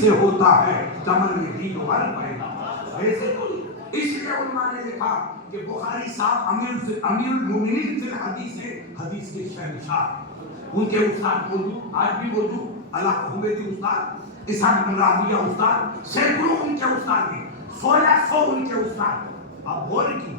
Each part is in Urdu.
سے ہوتا ہے چمن میں دین و عرب پیدا. ایسے تو اس لیے علماء نے لکھا کہ بخاری صاحب امیر المومنین فی الحدیث ہے، حدیث کے شہنشاہ. ان کے استاد موجود، آج بھی موجود، علامہ حمیدی استاد، اسحاق بن راہویہ استاد، سینکڑوں ان کے استاد ہیں، 1600 ان کے استاد. اب بول کی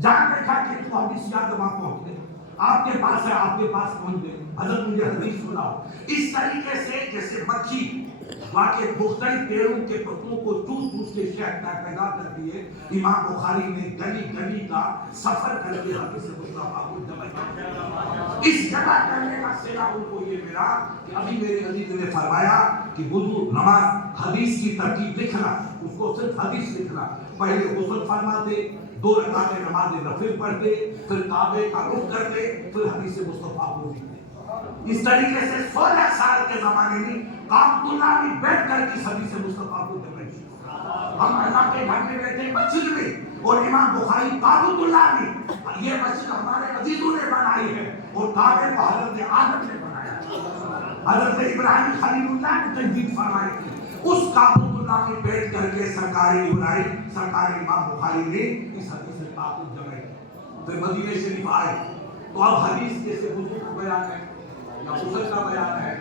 جان دیکھا کہ تو حدیث یاد وہاں پہنچ گئے، آپ کے پاس ہے، آپ کے پاس پہنچ گئے، حضرت مجھے حدیث سناؤ. اس طریقے سے جیسے مکھی واقع مختلف پیڑوں کے پتوں کو چوس چوس کے شہد پیدا کرتی ہے، امام بخاری نے گلی گلی کا سفر کر کے حدیث مصطفیٰ کو جمع کیا. اس جمع کرنے کا صلہ ان کو یہ ملا کہ ابھی میرے عزیز نے فرمایا کہ وضو، نماز، حدیث کی ترتیب لکھنا، اس کو صرف حدیث لکھنا. پہلے غسل فرماتے، 2 رکعتیں نماز نفل پڑھتے، پھر کعبے کا رخ کرتے، پھر حدیث مصطفیٰ کو لکھتے. اس طریقے سے 16 سال کے زمانے میں کعبۃ اللہ میں بیٹھ کر کی حدیث مصطفیٰ کو جمع کیا. ہم اللہ کے گھر میں بیٹھے مسجد میں، اور امام بخاری کعبۃ اللہ میں. یہ مسجد ہمارے عزیزوں نے بنائی ہے، اور کعبے کو حضرت آدم نے بنایا، حضرت ابراہیم خلیل اللہ نے تجدید فرمائی تھی. اس کعبۃ اللہ میں بیٹھ کر کے سرکار ابراہیم، سرکار امام بخاری نے اس حدیث پاک کو جمع کیا. پھر مدینہ شریف آئے تو اب حدیث جیسے وضو کا بیان ہے، یا غسل کا بیان ہے،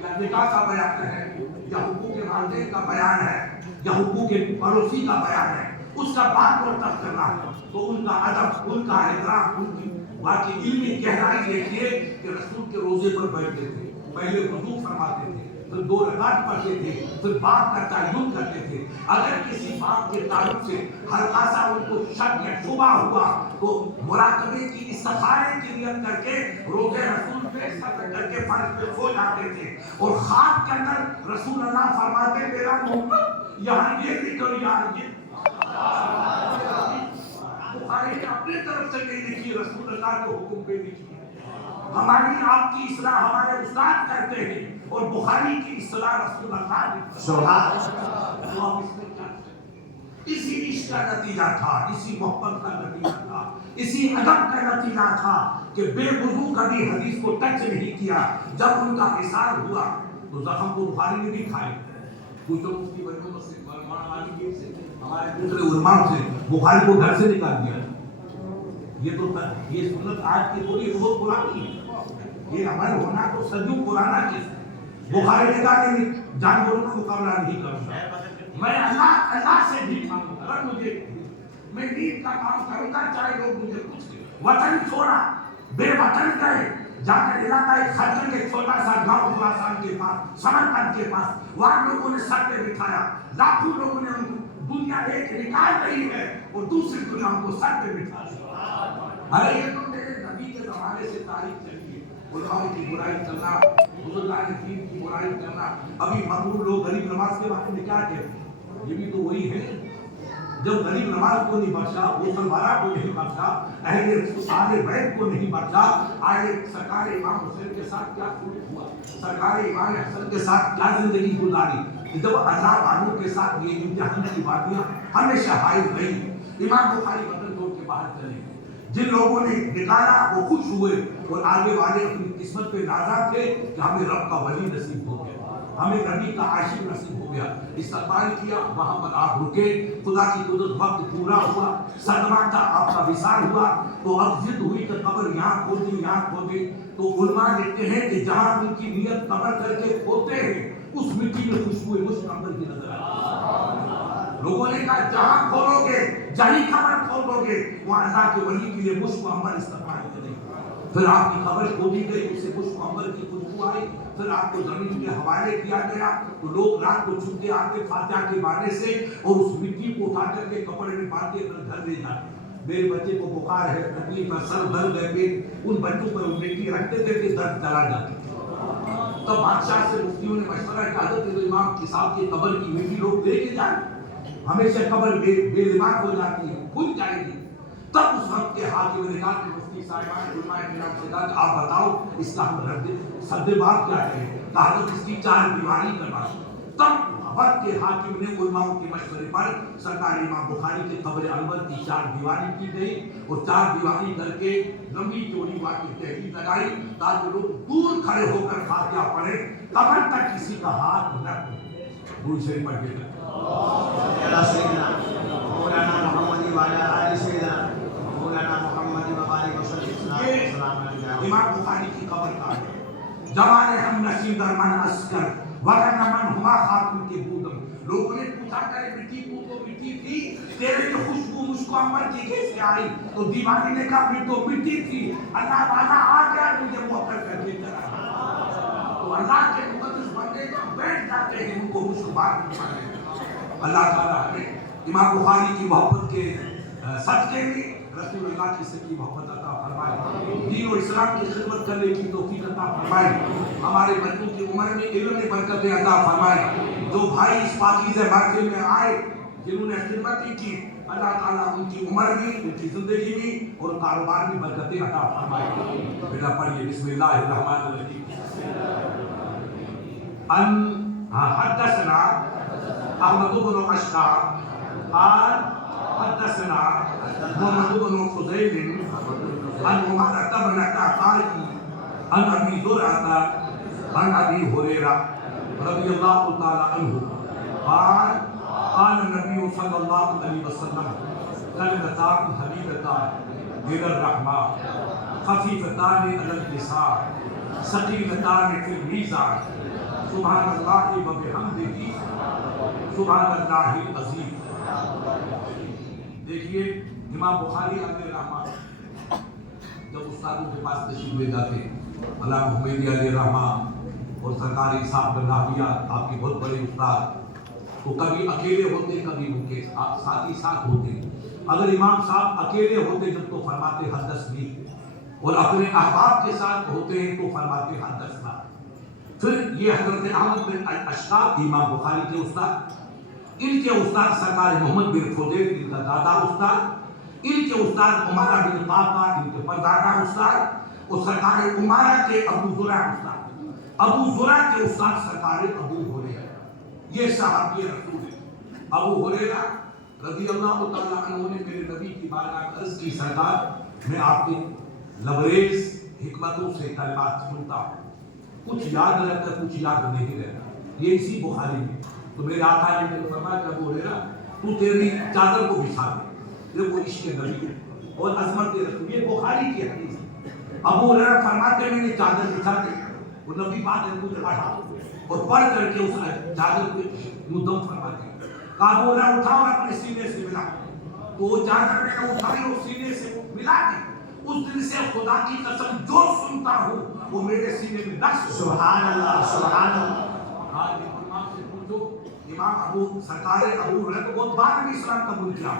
یا نکاح کا بیان ہے، یا حقوق والدین کا بیان ہے، یا حقوق پڑوسی کا بیان ہے، اس کا بات اور تب کرنا ہے. تو ان کا ادب، ان کا احترام، ان کی واقعی علمی گہرائی دیکھیے کہ رسول کے روزے پر بیٹھتے تھے، پہلے وضو فرماتے تھے، پھر 2 رکعت پڑھتے تھے، پھر بات کا تعین کرتے تھے. اگر کسی بات کے تعلق سے ہلکا سا ان کو شک یا شبہ ہوا تو مراقبے کی، استخارے کی نیت کر کے روزے رسول پہ صبر کر کے فرض پہ سو جاتے تھے. اور خواب کے اندر رسول اللہ فرماتے میرا محمد یہاں یہ ذکر، یہاں یہ. بخاری نے اپنی طرف سے نہیں لکھی، رسول اللہ کے حکم پہ لکھی. ہماری آپ کی اصلاح ہمارے استاد کرتے ہیں، اور بخاری کی اصلاح رسول اللہ نے. سبحان اللہ. اسی عشق کا نتیجہ تھا، اسی محبت کا نتیجہ تھا، اسی ادب کا نتیجہ تھا کہ بے وضو کبھی حدیث کو ٹچ نہیں کیا. جب ان کا حصار ہوا تو زخم کو بخاری نے بھی کھائے. پوچھو مفتی بنو سے، ہمارے دوسرے علماء سے، بخاری کو گھر سے نکال دیا. یہ سنت آج کی تھوڑی بہت پرانی ہے، یہ عمل ہونا تو صدیوں پرانا چیز ہے. بخاری نے کہا کہ جانوروں کا مقابلہ نہیں کروں گا، میں اللہ سے بھی مانگوں گا. اگر مجھے میں دین کا کام کروں گا چاہے لوگ مجھے کچھ. وطن چھوڑا، بے وطن گئے، جا کر علاقہ خرچن کے چھوٹا سا گاؤں خراسان کے پاس، سمرقند کے پاس، وہاں لوگوں نے سر پہ بٹھایا. لاکھوں لوگوں نے ان کو، دنیا ایک نکال رہی ہے اور دوسری دنیا ان کو سر پہ بٹھا دیا. ارے یہ تو میرے نبی کے زمانے سے تاریخ چلی ہے. علماء کی برائی کرنا، بزرگان دین کی برائی کرنا. ابھی مغرور لوگ غریب نواز کے بارے میں کیا کہتے ہیں؟ یہ بھی تو وہی ہے. جب غریب نواز کو نہیں بخشا، غسل والا کو نہیں بخشا، اہل بیت کو نہیں بخشا، آئے سرکار امام حسین کے ساتھ کیا سلوک ہوا، سرکار امام حسن کے ساتھ کیا زندگی گزاری. جب اللہ والوں کے ساتھ یہ امتحان کی باتیاں ہمیشہ حائز رہی. امام بخاری وطن چھوڑ کے باہر چلے گئے. جن لوگوں نے نکالا وہ خوش ہوئے، اور آگے والے اپنی قسمت پہ نازا تھے کہ ہمیں رب کا ولی نصیب ہو گیا، ہمیں نبی کا عاشق نصیب ہو گیا. استقبال کیا، وہاں پر آپ رکے. خدا کی قدرت، وقت پورا ہوا، صدمہ تھا، آپ کا وصال ہوا. تو اب ضد ہوئی کہ قبر یہاں کھودی، یہاں کھودی. تو علماء لکھتے ہیں کہ جہاں ان کی نیت قبر کر کے کھودتے ہیں اس مٹی میں خوشبو مشک عنبر کی نظر آتی. لوگوں نے کہا جہاں کھولو گے، جہی قبر کھودو گے، وہاں اللہ کے ولی کے لیے مشک عنبر استقبال کریں. پھر آپ کی قبر کھودی گئی، اس سے مشک عنبر کی خوشبو آئی. پھر آپ کو زمین کے حوالے کیا گیا. تو لوگ رات کو چھپ کے آتے فاتحہ کے بہانے سے، اور اس مٹی کو اٹھا کر کے کپڑے میں باندھ کے گھر لے جاتے. میرے بچے کو بخار ہے، تکلیف ہے، سر درد ہے، ان بچوں پر مٹی رکھتے تھے کہ درد چلا جاتا. تب بادشاہ سے مفتیوں نے مشورہ کیا، حضرت امام صاحب کی قبر کی مٹی لوگ لے کے جائیں، ہمیشہ قبر بے لباس ہو جاتی ہے، کھل جائے گی. تب اس وقت کے حاکم نے کہا کہ مفتی صاحبان علماء کرام سے کہا کہ آپ بتاؤ اس کا ہم رد سد باب کیا ہے. کہا کہ اس کی 4 دیواری کروا. تب وقت کے حاکم نے علماء کے مشورے پر سرکار امام بخاری کے قبر انور کی 4 دیواری کی گئی، اور 4 دیواری کر کے لمبی چوڑی واقعی تحریر لگائی تاکہ لوگ دور کھڑے ہو کر فاتحہ پڑھیں، قبر تک کسی کا ہاتھ نہ پہنچے. درود شریف پڑھ کے اللہ سیدنا مولانا محمد وعلی آل سیدنا مولانا محمد وبارک وسلم. یہ امام بخاری کی قبر کا ہے. جمال ہم نشین در من اسکر وغن من ہما خاتم کے بودم. لوگوں نے پوچھا کرے مٹی کو تو مٹی تھی, تیرے جو خوشبو مجھ کو عمر کی کیسے آئی؟ تو دیوانی نے کہا پھر تو مٹی تھی, اللہ تعالیٰ آ گیا مجھے محتر کر کے کرا. تو اللہ کے مقدس بندے جب بیٹھ جاتے ہیں ان کو مجھ کو بات نہیں مانے. اللہ تعالیٰ ہمیں امام بخاری کی محبت کے صدقے میں رسول اللہ کی سچی محبت عطا فرمائے, دین و اسلام کی خدمت کرنے کی توفیق عطا فرمائے, ہمارے بچوں کی عمر میں علم میں برکتیں عطا فرمائے. جو بھائی اس پاکیزہ محفل میں آئے جنہوں نے خدمت کی, اللہ تعالیٰ ان کی عمر بھی, ان کی زندگی بھی اور کاروبار بھی برکتیں عطا فرمائے. بیٹا پڑھیے بسم اللہ الرحمن الرحیم. حدثنا احمد بن اشعث قال حدثنا محمد بن فضيل عن عمارة بن عطاء عن أبي زرعة عن أبي هريرة رضي الله تعالى عنه قال قال النبي صلى الله عليه وسلم كلمتان حبيبتان إلى الرحمن خفيفتان على اللسان ثقيلتان في الميزان سبحان الله وبحمده سبحان الله العظيم. دیکھیے امام بخاری علیہ الرحمہ جب استادوں کے پاس تشریف لے جاتے ہیں, علامہ حمیدی علیہ الرحمہ اور سرکاری صاحب بن راہویہ آپ کے بہت بڑے استاد, تو کبھی اکیلے ہوتے کبھی ان کے ساتھی ساتھ ہوتے. اگر امام صاحب اکیلے ہوتے جب تو فرماتے حدثنی, اور اپنے احباب کے ساتھ ہوتے ہیں تو فرماتے حدثنا. پھر یہ حضرت احمد بن اشعث امام بخاری کے استاد, ان کے استاد سرکار محمد بن فضیل ان کا دادا استاد, ان کے استاد عمارہ بن قعقاع ان کے پردادا استاد, اور سرکار عمارہ کے ابو زرع استاد, ابو زرع کے استاد سرکار ابو ہریرہ. یہ صحابی رسول ہے. ابو ہریرہ رضی اللہ تعالیٰ عنہ نے میرے نبی کی بارگاہ عرض کی, سرکار میں آپ کی لبریز حکمتوں سے کلمات سنتا ہوں, کچھ یاد رہتا ہے کچھ یاد نہیں رہتا. یہ اسی بخاری میں. تو میرے آقا نے میرے فرمایا کہ ابو ہریرہ تو تیری چادر کو بچھا دے, یہ وہ عشق نبی اور عظمت رسول, یہ بخاری کی حدیث ہے. ابو ہریرہ فرماتے میں نے چادر بچھا دی, وہ نبی پاک نے مجھے پڑھا اور پڑھ کر کے اس چادر کو مدم فرماتے ہیں. ابو ہریرہ اٹھا اور اپنے سینے سے ملا, تو وہ چادر میں نے اٹھائی اور سینے سے ملا دی. اس دن سے خدا کی قسم جو سنتا ہوں وہ میرے سینے میں نقش. سبحان اللہ سبحان اللہ. آج امام سے پوچھو, امام ابو سرکار ابو ہریرہ تو بہت بعد میں اسلام قبول کیا,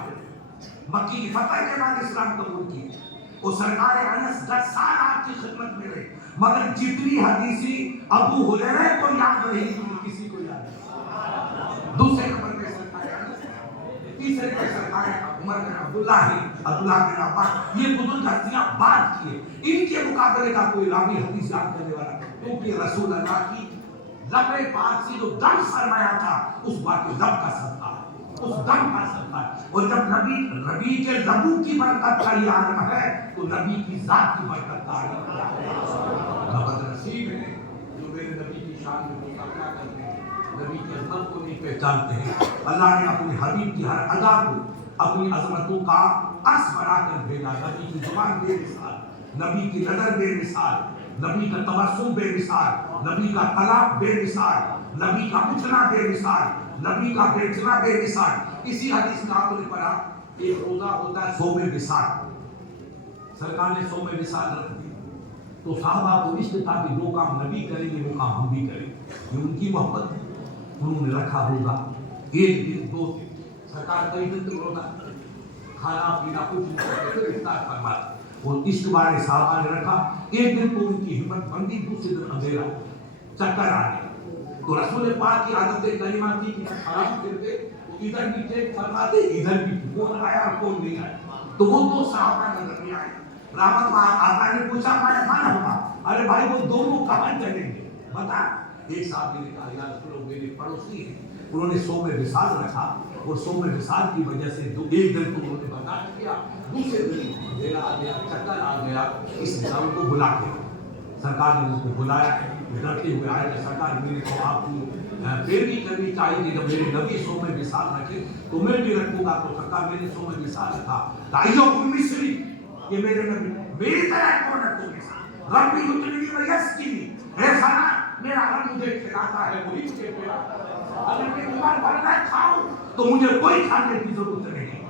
مکی کی فتح کے بعد اسلام قبول کی, اور سرکار انس 10 سال آپ کی خدمت میں رہے, مگر جتنی حدیثی ابو ہریرہ کو یاد رہی کسی کو یاد نہیں. دوسرے نمبر پہ سرکار انس, تیسرے پہ سرکار عمر بن عبداللہ بن عباس. یہ بزرگ ہستیاں بات کیے, ان کے مقابلے کا کوئی راوی حدیث یاد کرنے والا, کیونکہ رسول اللہ کی لبے پاک سے جو دم فرمایا تھا اس بات کے دم کا صدقہ ہے, اس دم کا صدقہ ہے. اور جب نبی کے لبوں کی برکت کا یہ عالم ہے تو نبی کی ذات کی برکت کا عالم ہے. بد نصیب ہے جو میرے نبی کی شان میں مقابلہ کرتے ہیں, نبی کی عظمت کو نہیں پہچانتے ہیں. اللہ نے اپنے حبیب کی ہر ادا کو اپنی عظمتوں کا عکس بنا کر بھیجا. نبی کی زبان بے مثال, نبی کی نظر بے مثال, نبی کا تبسم بے مثال, نبی کا طلاق بے مثال, نبی کا اٹھنا بے مثال, نبی کا بیٹھنا بے مثال. اسی حدیث کا آپ نے پڑھا, ایک روزہ ہوتا ہے صوم وصال, سرکار نے صوم وصال رکھ دی, تو صحابہ کو اس تھا کہ جو کام نبی کریں گے وہ کام ہم بھی کریں. یہ ان کی محبت ہے, انہوں نے رکھا روزہ. ایک دن دو دن سرکار کئی دن تک روزہ, کھانا پینا کچھ نہیں کرتے, پھر افطار فرماتے. اور اس کے بعد صحابہ نے رکھا. ایک دن تو ان کی ہمت بندی, دوسرے دن اندھیرا, چکر آ گیا. تو رسول پاک کی عادت کریمہ تھی کہ حرام کرتے ادھر بھی چیک فرماتے, ادھر بھی کون آیا اور کون نہیں آیا. تو وہ دو صحابہ نظر نہیں آئے. رحمت آقا نے پوچھا میں کھانا ہوا, ارے بھائی وہ دونوں کہاں چلیں گے بتا. ایک صحابی نے کہا یا رسول اللہ میرے پڑوسی ہیں, انہوں نے صوم وصال رکھا, اور صوم وصال کی وجہ سے جو ایک دن تو انہوں نے برداشت کیا, دوسرے دن اندھیرا آ گیا, چکر آ گیا. اس لیے ان کو بلا کے سرکار نے ان کو بلایا, ڈرتے ہوئے آئے کہ سرکار میرے کو آپ پیروی کرنی چاہیے کہ جب میرے نبی سو میں مثال رکھے تو میں بھی رکھوں گا، تو سکا میرے سو میں مثال رکھا تائیوں کن مصری کہ میرے نبی میری طرح کون رکھو مثال ربی اتنی ویسکی ایسا نہ میرا رب مجھے کھلاتا ہے وہی مجھے کھلاتا ہے، اگر میں عمر بھر نہ کھاؤں تو مجھے کوئی کھانے کی ضرورت نہیں،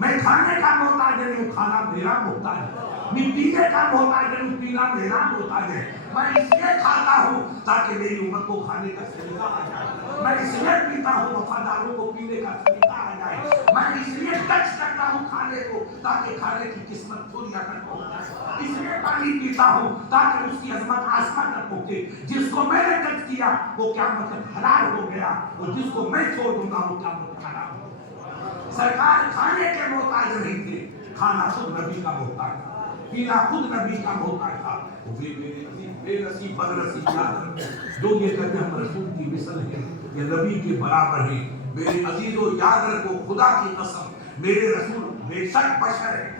میں کھانے کا محتاج نہیں ہوں، کھانا میرا محتاج ہے، میں پینے کا محتاج نہیں ہوں، پینا میرا محتاج ہے، میں اس لیے کھاتا ہوں تاکہ میری امت کو کھانے کا سلیقہ آ جائے، میں اس لیے پیتا ہوں وفاداروں کو پینے کا سلیقہ آ جائے، میں اس لیے ٹچ کرتا ہوں کھانے کو تاکہ کھانے کی قسمت تھوڑی تک پہنچ جائے، اس لیے پانی پیتا ہوں تاکہ اس کی عظمت آسمان تک پہنچے، جس کو میں نے ٹچ کیا وہ قیامت تک حلال ہو گیا، اور جس کو میں چھوڑ دوں گا وہ قیامت تک حرام ہو گیا۔ سرکار کھانے کے محتاج نہیں تھے، کھانا خود نبی کا محتاج تھا، پینا خود نبی کا محتاج تھا، وہ بے نصیب بد نصیب یاد رکھیں جو یہ کہتے ہیں ہم رسول کی مثل ہیں یہ نبی کے برابر ہیں، میرے عزیزو یاد رکھو خدا کی قسم میرے رسول بے شک بشر ہے،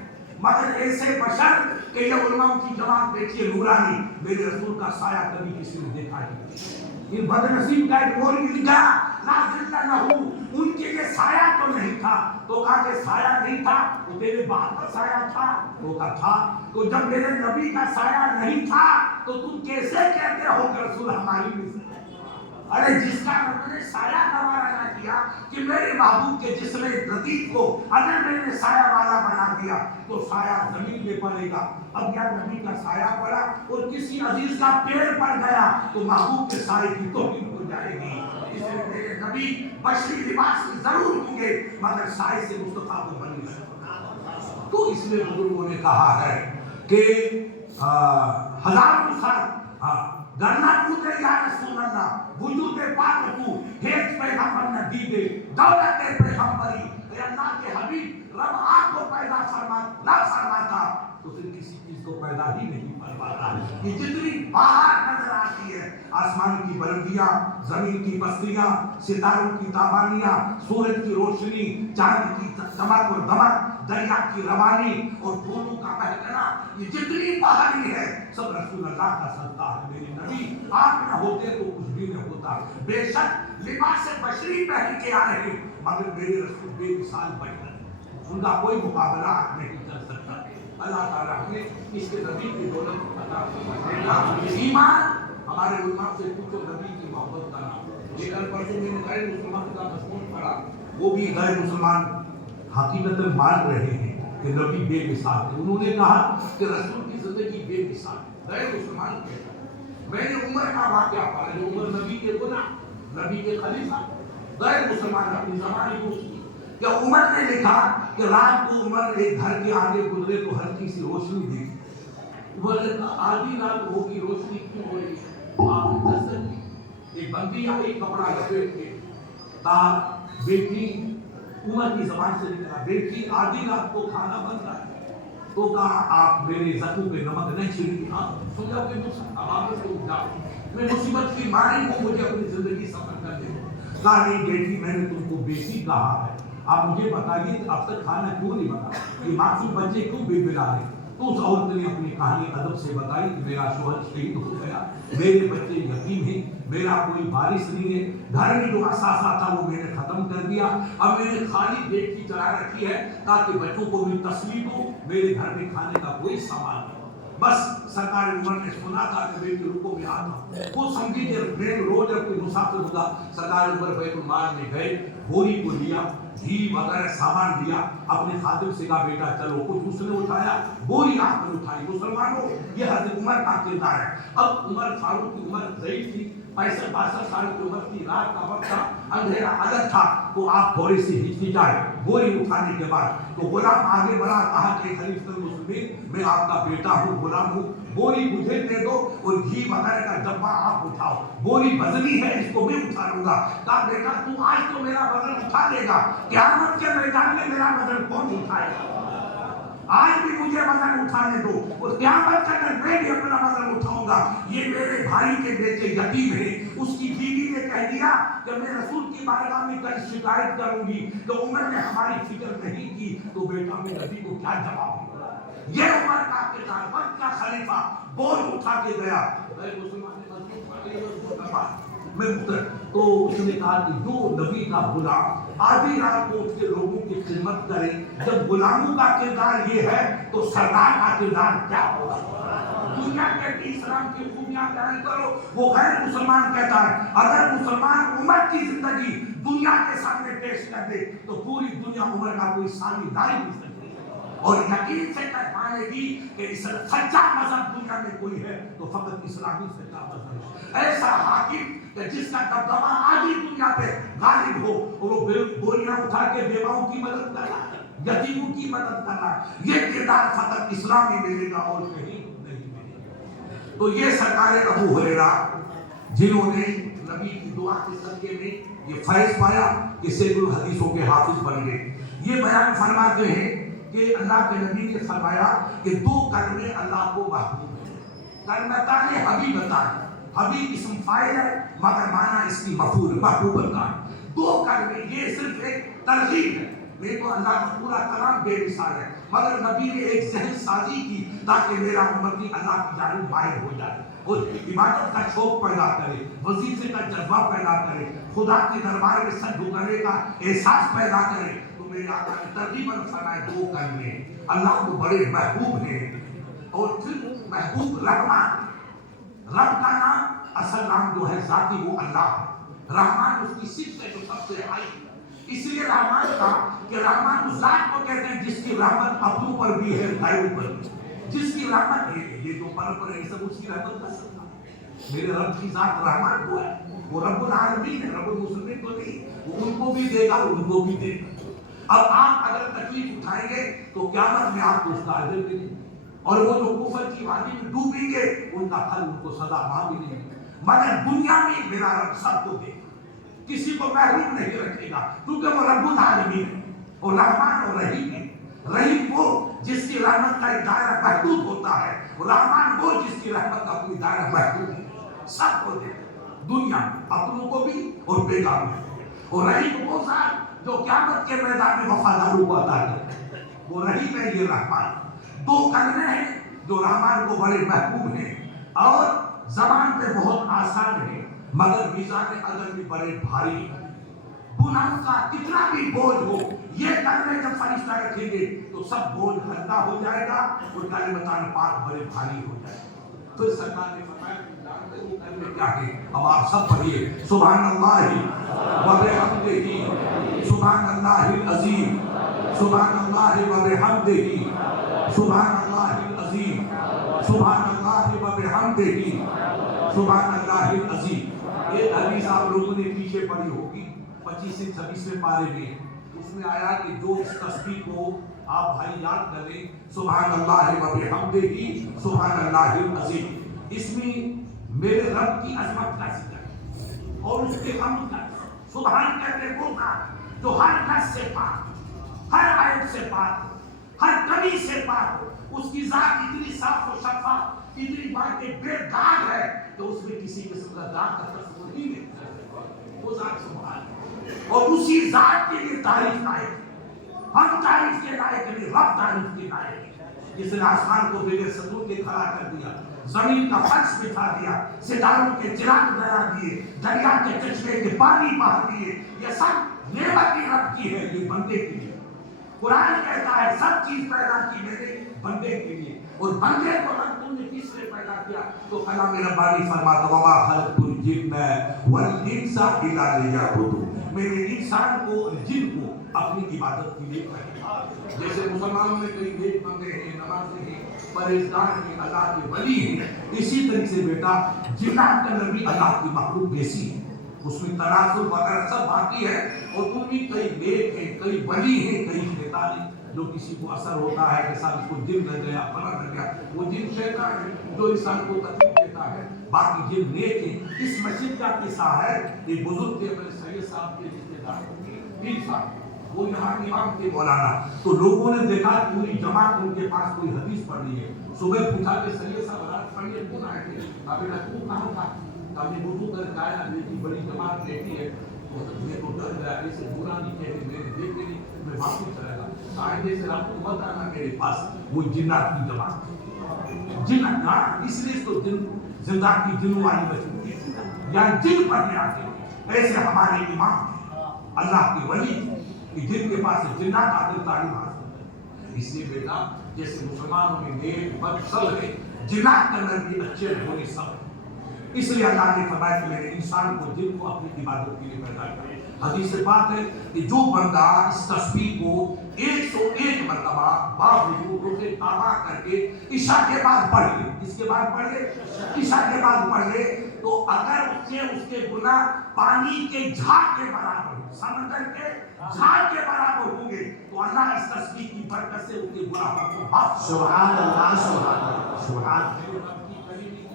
مگر ایسے بشر کہ یہ علماء کی جماعت بیٹھی ہے نورانی، میرے رسول کا سایہ کبھی کسی نے دیکھا نہیں، یہ بد نصیب کا ایک مولوی لکھا لا ذل لہو، ان کے لیے سایہ تو نہیں تھا، تو کہا کہ سایہ نہیں تھا تو تیرے باپ کا سایہ تھا، تو کہا تھا، تو جب میرے نبی کا سایہ نہیں تھا تو تم کیسے کہتے ہو کہ رسول ہماری مثل ہے؟ ارے جس کا رب نے سایہ گوارا نہ کیا کہ میرے محبوب کے جسم لطیف کو اگر میں نے سایہ والا بنا دیا تو سایہ زمین میں پڑے گا، اب یا نبی کا سایہ پڑا اور کسی عزیز کا پیر پڑ گیا تو محبوب کے سائے کی توہین ہو جائے گی، اس لیے میرے نبی بشری لباس ضرور ہوں گے مگر سائے سے مصطفیٰ کو بنی رہے، تو اس لیے بزرگوں نے کہا ہے کہ ہزاروں سال گرنا پوتے یا رسول اللہ وجود پاک تو ہیچ پیغمبر نہ دیدے دولت پیغمبری، اے اللہ کے حبیب رب آپ کو پیدا نہ فرماتا تو پھر کسی چیز کو پیدا ہی نہیں فرماتا، یہ جتنی باہر نظر آتی ہے آسمان کی بلندیاں، زمین کی پستیاں، ستاروں کی تابانیاں، سورج کی روشنی، چاند کی چمک اور دمک، دریا کی روانی اور پھولوں کا مہکنا، یہ جتنی باہری ہے سب رسول اللہ کا صدقہ ہے، میرے نبی آپ نہ ہوتے تو کچھ بھی نہ ہوتا، بے شک لباس بشری پہن کے آئے ہیں مگر میرے رسول بے مثال بشر، ان کا کوئی مقابلہ نہیں کر سکتا، اللہ تعالیٰ نے اس کے نبی کی دولت عطا فرمائے، ایمان ہمارے علماء سے پوچھو نبی کی محبت کا نام، یہ کل پرسوں میں نے غیر مسلمان کا مضمون پڑھا، وہ بھی غیر مسلمان حقیقت مان رہے ہیں کہ نبی بے مثال تھے، انہوں نے کہا کہ رسول کی زندگی بے مثال ہے، غیر مسلمان کہتا ہے، میں نے عمر کا واقعہ پڑھا جو عمر نبی کے گناہ، نبی کے خلیفہ، غیر مسلمان اپنی زبانی دوست کی، کہ عمر نے لکھا کہ رات کو عمر ایک گھر کے آگے گزرے تو ہلکی سی روشنی دیکھی، عمر نے کہا آدھی رات ہوگی روشنی کیوں ہو رہی ہے؟ آپ نے دستک کی، ایک بندی آئی کپڑا لپیٹ کے، کہا بیٹی عمر کی زبان سے نکلا بیٹی آدھی رات کو کھانا بن رہا ہے، تو کہا آپ میرے زخم پہ نمک نہیں چھڑکی، آپ سو جاؤ کہ آپ سے اٹھ جاؤ، میں مصیبت کی ماری ہوں مجھے اپنی زندگی سفر کر دے، کہا نہیں بیٹی میں نے تم کو بیٹی کہا ہے، آپ مجھے بتائیے اب تک کھانا کیوں نہیں بنا، یہ معصوم بچے کیوں بے بلا رہے، تو اس عورت نے اپنی کہانی ادب سے بتائی کہ میرا شوہر شہید ہو گیا، میرے بچے یتیم ہیں، میرا کوئی وارث نہیں ہے، گھر میں جو اثاثہ تھا وہ میں نے ختم کر دیا، اب میں نے خالی بیٹی چلا رکھی ہے تاکہ بچوں کو بھی تسلیم ہو، میرے گھر میں کھانے کا کوئی سامان نہیں، بس سرکار عمر نے سنا تھا کہ بیٹی رکو میں آتا ہوں، وہ سمجھی کہ میں روز جب کوئی مسافر ہوگا سرکار عمر بیت المال میں گئے، بوری کو لیا، گھی وغیرہ سامان دیا، اپنے خادم سے کہا بیٹا چلو، کچھ اس نے اٹھایا، بوری آپ نے اٹھائی، مسلمانوں یہ حضرت عمر کا کردار ہے، اب عمر فاروق کی عمر ضعیف تھی، 65 سال کی عمر کی، رات کا وقت تھا، اندھیرا عدد تھا، تو آپ تھوڑی سی ہچکچائے بوری اٹھانے کے بعد، تو غلام آگے بڑھا، کہا کہ خلیفۃ المسلمین میں آپ کا بیٹا ہوں، غلام ہوں، بوری مجھے دے دو اور گھی وغیرہ کا ڈبہ آپ اٹھاؤ، بوری وزنی ہے اس کو میں اٹھا لوں گا، کہا بیٹا تو آج تو میرا وزن اٹھا لے گا، قیامت کے میدان میں میرا وزن کون اٹھائے گا، آج بھی مجھے وزن اٹھانے دو اور قیامت تک میں بھی اپنا وزن اٹھاؤں گا، یہ میرے بھائی کے بیٹے یتیم ہیں، اس کی بیوی نے کہہ دیا کہ میں رسول کی بارگاہ میں کل شکایت کروں گی تو عمر نے ہماری فکر نہیں کی، تو بیٹا میں نبی کو کیا جواب دوں، یہ عمر کا کردار، وقت کا خلیفہ بول اٹھا کے گیا، غیر مسلمان نے مضبوط پکڑی اور اس کو دبا، میں تو اس نے کہا کہ جو نبی کا غلام آدھی رات کو اٹھ کے لوگوں کی خدمت کرے، جب غلاموں کا کردار یہ ہے تو سردار کا کردار کیا ہوگا؟ دنیا کہتی اسلام کی خوبیاں بیان کرو، وہ غیر مسلمان کہتا ہے اگر مسلمان عمر کی زندگی دنیا کے سامنے پیش کر دے تو پوری دنیا عمر کا کوئی ثانی داری نہیں سکتی، اور یقین سے کہہ پانے گی کہ سچا مذہب دنیا میں کوئی ہے تو فقط اسلامی سچا مذہب ہے۔ ایسا حاکم کہ جس کا دبدبہ آدھی دنیا پہ غالب ہو، اور وہ بوریاں اٹھا کے بیواؤں کی مدد کر رہا ہے، یتیموں کی مدد کر رہا ہے، یہ کردار فقط اسلامی ملے گا اور کہیں نہیں ملے گا۔ تو یہ سرکار ابو ہریرہ جنہوں نے نبی کی دعا کے صدقے میں یہ فیض پایا کہ سید الحدیثوں کے حافظ بن گئے، یہ بیان فرماتے ہیں کہ اللہ کے نبی نے فرمایا کہ دو کلمے اللہ کو محبوب ہیں، کلمتان حبیبتان، حبیب اسم فاعل ہے مگر معنی اس کی مفعول محبوبتان، دو کلمے، یہ صرف ایک ترغیب ہے، میرے کو اللہ کا پورا کلام بے مثال ہے، مگر نبی نے ایک ذہن سازی کی تاکہ میرا امتی اللہ کی جانب مائل ہو جائے اور عبادت کا شوق پیدا کرے، وظیفے کا جذبہ پیدا کرے، خدا کے دربار میں سر جھکانے کا احساس پیدا کرے۔ تو میرے آقا نے ترغیباً فرمائے دو کلمے اللہ کو بڑے محبوب ہیں، اور پھر محبوب رحمان، رب کا نام اصل نام جو ہے ذاتی وہ اللہ ہے، رحمان اس کی صفت ہے جو سب سے ہائی، اس لیے رحمان کا کہ رحمان اس ذات کو کہتے ہیں جس کی رحمت اپنوں پر بھی ہے غیروں پر بھی، جس کی رحمت یہ جو پر ہے سب اس کی رحمت کا سب ہے۔ میرے رب کی ذات رحمان کو ہے، وہ رب العالمین ہے، رب المسلمین کو نہیں، وہ ان کو بھی دے گا ان کو بھی دے گا۔ اب آپ اگر تکلیف اٹھائیں گے تو قیامت میں آپ کو اس کا اجر ملے، اور وہ جو کفر کی وادی میں ڈوبیں گے ان کا پھل ان کو سزا وہاں ملے گی، مگر دنیا میں میرا رب سب کو دے گا، کسی کو محروم نہیں رکھے گا، کیونکہ وہ رب العالمین ہے، اور رحمان اور رحیم ہے۔ رحیم وہ جس کی رحمت کا ایک دائرہ محدود ہوتا ہے، رحمان وہ جس کی رحمت کا کوئی دائرہ محدود ہے، سب کو دے گا، دنیا میں اپنوں کو بھی اور بیگانوں کو بھی۔ اور رحیم وہ ذات جو قیامت کے میدان میں وفاداروں کو عطا کرے، وہ رحیم ہے، یہ رحمان۔ دو کلمے ہیں جو رحمان کو بڑے محبوب ہیں اور زبان پہ بہت آسان ہے مگر میزان عدل میں بڑے بھاری ہیں۔ گناہوں کا کتنا بھی بوجھ ہو، یہ کلمے جب فرشتہ رکھیں گے تو سب بوجھ ہلکا ہو جائے گا اور کلمتان پاک بڑے بھاری ہو جائے گا۔ پھر سرکار نے فرمایا کہ جانتے ہو کلمے کیا ہے؟ اب آپ سب پڑھیے، سبحان اللہ و بحمدہ، سبحان اللہ العظیم، سبحان اللہ و بحمدہ، سبحان اللہ العظیم، سبحان اللہ و بحمدہ، سبحان اللہ العظیم۔ یہ حدیث آپ لوگوں نے پیچھے پڑھی ہوگی 25 سے 26 پارے میں، اس میں آیا کہ جو اس تسبیح کو آپ بھائی یاد کریں، سبحان اللہ و بحمدہ، سبحان اللہ العظیم، اس میں میرے رب کی عظمت کا ذکر ہے اور اس کے حمد کا۔ سبحان کہتے وہ ذات جو ہر نفس سے پاک، ہر عیب سے پاک، ہر کمی سے پاک ہو، اس کی ذات اتنی صاف و شفاف، اتنی باتیں بے داغ ہے کہ اس میں کسی قسم کا داغ کا تصور ہی نہیں ہے، وہ ذات سبحان ہے، اور اسی ذات کے لیے تعریف لائق ہے، ہم تعریف کے لائق نہیں، رب تعریف کے لائق ہے، جس نے آسمان کو بغیر ستون کے کھڑا کر دیا، زمین کا فرش بٹھا دیا، ستاروں کے چراغ جلا دیے، دریا کے چشمے کے پانی بہا دیے، یہ سب نعمت ہی رب کی ہے، یہ بندے کے لیے۔ قرآن کہتا ہے سب چیز پیدا کی میں نے بندے کے لیے، اور بندے کو تم نے کس لیے پیدا کیا؟ تو کلام ربانی فرماتا وما خلقت الجن والانس الا لیعبدون، میں نے انسان کو اور جن کو اپنی عبادت کے لیے پیدا کیا۔ جیسے مسلمانوں میں کئی نیک بندے ہیں، نمازی ہیں، پرہیزگار ہیں، اللہ کے ولی ہیں، اسی طریقے سے بیٹا جنات کا نبی اللہ کی مخلوق جیسی ہے، اس میں تناسل وغیرہ سب باقی ہے، اور ان میں کئی نیک ہیں، کئی ولی ہیں، کئی شیطان ہیں، جو کسی کو اثر ہوتا ہے کہ صاحب اس کو جن لگ گیا، فلاں لگ گیا، وہ جن شیطان ہے جو انسان کو تکلیف دیتا ہے، باقی جن نیک ہیں۔ اس مسجد کا قصہ ہے، ایک بزرگ تھے اپنے سید صاحب کے رشتے دار، پیر صاحب، وہ یہاں امام تھے مولانا، تو لوگوں نے دیکھا پوری جماعت ان کے پاس کوئی حدیث پڑھنی ہے، صبح پوچھا کہ سید صاحب رات پڑھیے کون آئے تھے؟ ابھی تو کہاں تھا؟ ابھی وضو کر کے آیا، میری بڑی جماعت بیٹھی ہے، میں تو ڈر گیا، اسے برا نہیں کہتے، میں نے دیکھ لی، میں واپس چلا گا، آئندے سے رات کو مت آنا میرے پاس، وہ جنات کی جماعت، جنات، اس لیے تو زندہ کی جنوں والی بچوں کی یا جن پڑھنے آتے ہیں، ایسے ہمارے امام ہیں، اللہ کے ولی کہ جن کے پاس جنات عادل تعلیم حاصل ہے۔ اس لیے بیٹا جیسے مسلمانوں میں نیک بد سب ہے، جنات کے اندر بھی اچھے برے سب ہے۔ اس لیے اللہ نے فرمایا کہ میں نے انسان کو جن کو اپنی عبادت کے لیے پیدا کیا۔ حدیث پاک ہے کہ جو بندہ اس تسبیح کو 101 مرتبہ باوجود روزے تابع کر کے عشاء کے بعد پڑھ لے، کس کے بعد پڑھ لے؟ عشاء کے بعد پڑھ لے، تو اگر اس کے گناہ پانی کے جھاگ کے برابر ہو، سمندر کے جھاگ کے برابر ہوں گے، تو اللہ اس تسبیح کی برکت سے ان کے گناہوں کو معاف۔ سبحان اللہ، سبحان اللہ، سبحان اللہ۔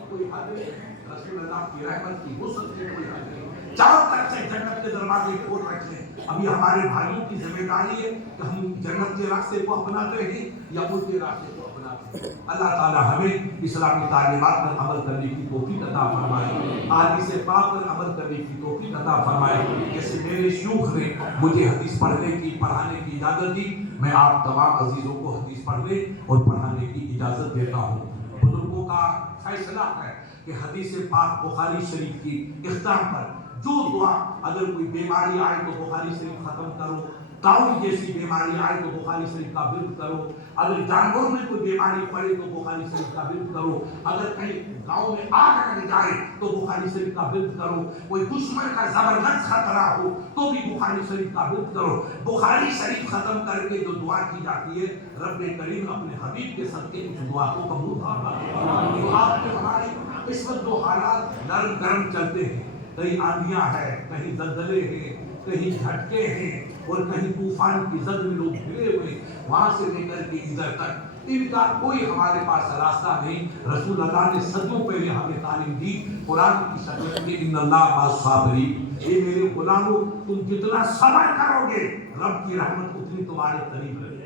کوئی حد نہیں، رسول اللہ کی رحمت کی وسعت میں کوئی حد نہیں۔ چاروں طرف سے جنت کے دروازے کھول رکھے ہیں۔ ابھی ہمارے بھائیوں کی ذمہ داری ہے کہ ہم جنت کے راستے کو اپناتے ہیں یا ان کے راستے کو اپناتے ہیں۔ اللہ تعالی ہمیں اسلامی تعلیمات پر عمل کرنے کی توفیق عطا فرمائے، حدیث پاک پر عمل کرنے کی توفیق عطا فرمائے۔ جیسے میرے شیوخ نے مجھے حدیث پڑھنے کی پڑھانے کی اجازت دی، میں آپ تمام عزیزوں کو حدیث پڑھنے اور پڑھانے کی اجازت دیتا ہوں۔ بزرگوں کا فیصلہ ہے کہ حدیث پاک بخاری شریف کی اختتام پر جو دعا، اگر کوئی بیماری آئے تو بخاری شریف ختم کرو، طاعون جیسی بیماری آئے تو بخاری شریف کا ورد کرو، اگر جانوروں میں کوئی بیماری پڑے تو بخاری شریف کا ورد کرو، اگر کہیں گاؤں میں آگ لگ جائے تو بخاری شریف کا ورد کرو، کوئی دشمن کا زبردست خطرہ ہو تو بھی بخاری شریف کا ورد کرو۔ بخاری شریف ختم کر کے جو دعا کی جاتی ہے، رب کریم اپنے حبیب کے صدقے اس دعا کو قبول فرمائے۔ تو آپ کے ہمارے اس وقت جو حالات نرم گرم چلتے ہیں، کہیں آندیاں ہیں، کہیں زلزلے ہیں، کہیں جھٹکے ہیں، اور کہیں طوفان کی زد میں لوگ گھرے ہوئے، وہاں سے لے کر کے ادھر تک ان کا کوئی ہمارے پاس راستہ نہیں۔ رسول اللہ نے صدیوں پہلے ہمیں تعلیم دی قرآن کی شکل میں، ان اللہ مع الصابرین، اے میرے غلاموں تم جتنا صبر کرو گے رب کی رحمت اتنی تمہارے قریب رہے گی،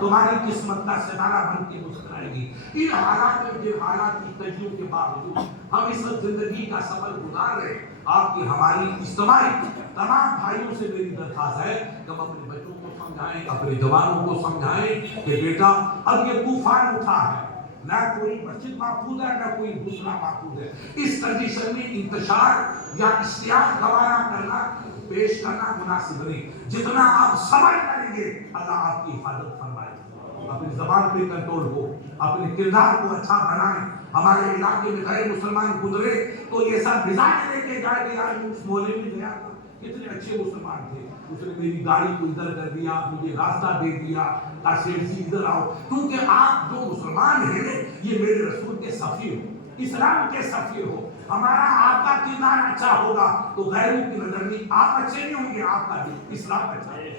تمہاری قسمت کا ستارہ بن کے مسکرائے گی۔ ان حالات میں جن حالات کی تجربوں کے باوجود ہم اس زندگی کا سفر گزار رہے ہیں، آپ کی ہماری اجتماعی تمام بھائیوں سے میری درخواست ہے کہ ہم اپنے بچوں کو سمجھائیں، اپنے جوانوں کو سمجھائیں کہ بیٹا اب یہ طوفان اٹھا ہے، نہ کوئی مسجد محفوظ ہے نہ کوئی دوسرا محفوظ ہے۔ اس کنڈیشن میں انتشار یا اشتعال گوارا کرنا پیش کرنا مناسب نہیں۔ جتنا آپ صبر کریں گے اللہ آپ کی حفاظت فرمائے گا۔ اپنی زبان پہ کنٹرول ہو، اپنے کردار کو اچھا بنائیں۔ ہمارے علاقے میں غیر مسلمان گزرے تو یہ سب مزاج لے کے جائے گے، آج اس محلے میں گیا تھا کتنے اچھے مسلمان تھے، اس نے میری گاڑی کو ادھر کر دیا، مجھے راستہ دے دیا، کاشیرسی ادھر آؤ، کیونکہ آپ جو مسلمان ہیں یہ میرے رسول کے سفیر ہو، اسلام کے سفیر ہو۔ ہمارا آپ کا کردار اچھا ہوگا تو غیروں کی نظر میں آپ اچھے نہیں ہوں گے، آپ کا اسلام اچھا ہے،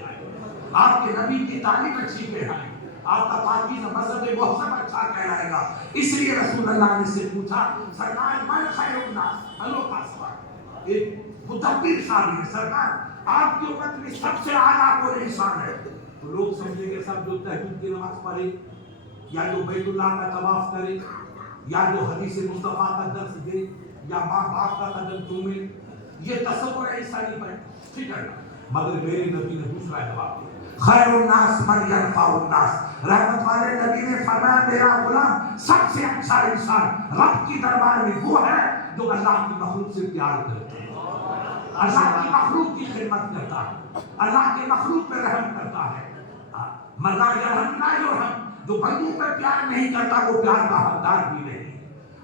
آپ کے نبی کی تعلیم اچھی کہلائے، آپ کا پاکیزہ مذہب مہذب اچھا کہلائے گا۔ اس لیے رسول اللہ نے سے پوچھا سرکار من خیر الناس، اللہ کا سوال ایک مدبر صاحب ہے، سرکار آپ کی امت میں سب سے اعلیٰ کون انسان ہے؟ تو لوگ سمجھیں گے سب جو تہجد کی نماز پڑھے یا جو بیت اللہ کا طواف کرے یا جو حدیث مصطفیٰ کا درس دے یا ماں باپ کا قدم چومے، یہ تصور ایسا نہیں پڑے فکر نہ۔ مگر میرے نبی نے دوسرا جواب دیا، خیر الناس من ینفع الناس، رحمت والے نبی نے فرمایا میرا غلام سب سے اچھا انسان رب کی دربار میں وہ ہے جو اللہ کی مخلوق سے پیار کرتا ہے، اللہ کی مخلوق کی خدمت کرتا ہے، اللہ کے مخلوق پہ رحم کرتا ہے۔ من لا یرحم لا یرحم، جو بندوں پہ پیار نہیں کرتا وہ پیار کا حقدار بھی نہیں۔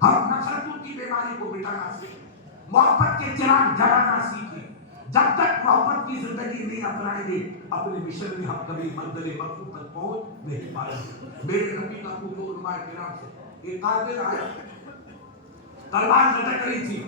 ہم نفرتوں کی بیماری کو مٹانا سیکھیں، محبت کے چراغ جلانا سیکھیں۔ جب تک محبت کی زندگی نہیں اپنائیں گے اپنے مشن میں ہم کبھی منزل مقصود تک پہنچ نہیں پائیں گے۔ میرے نبی کا پوچھو علماء کرام سے، ایک قاتل آیا، تلوار لٹک رہی تھی،